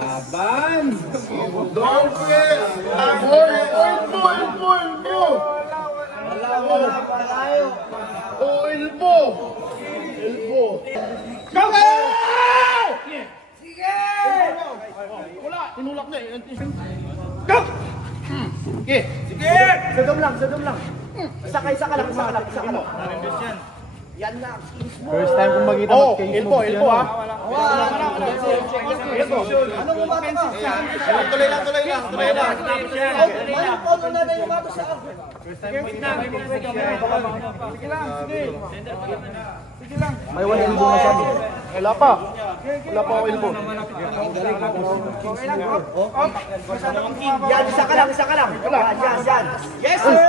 Laban! Don't quit! Elbow! Go! Sige! Wala! Tinulak na eh. Go! Sige! Sige! Sadom lang. Isa ka lang. Yan na. First time kong makita Elbow ah. Anong umato ka? Tuloy lang. Paano na na yung umato sa akin? Sige lang! May one elbow na sabi. Wala pa ako elbow. Yan, isa ka lang. Yan. Yes, sir!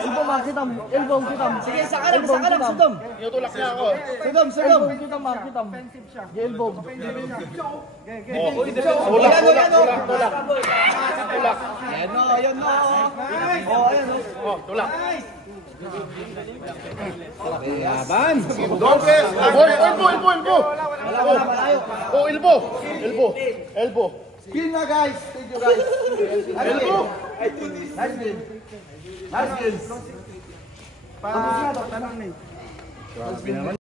Elbow makita mo. Elbow kita mo. Sige, isa ka lang. Sadom. Tinutulak niya ako. Sadom. Kita mo. Elbow. Tulak. Yan no. Tulak. Laban! Don't quit! Elbow. Skill na, guys. Thank you, guys. Elbow. Nice game. Tanong na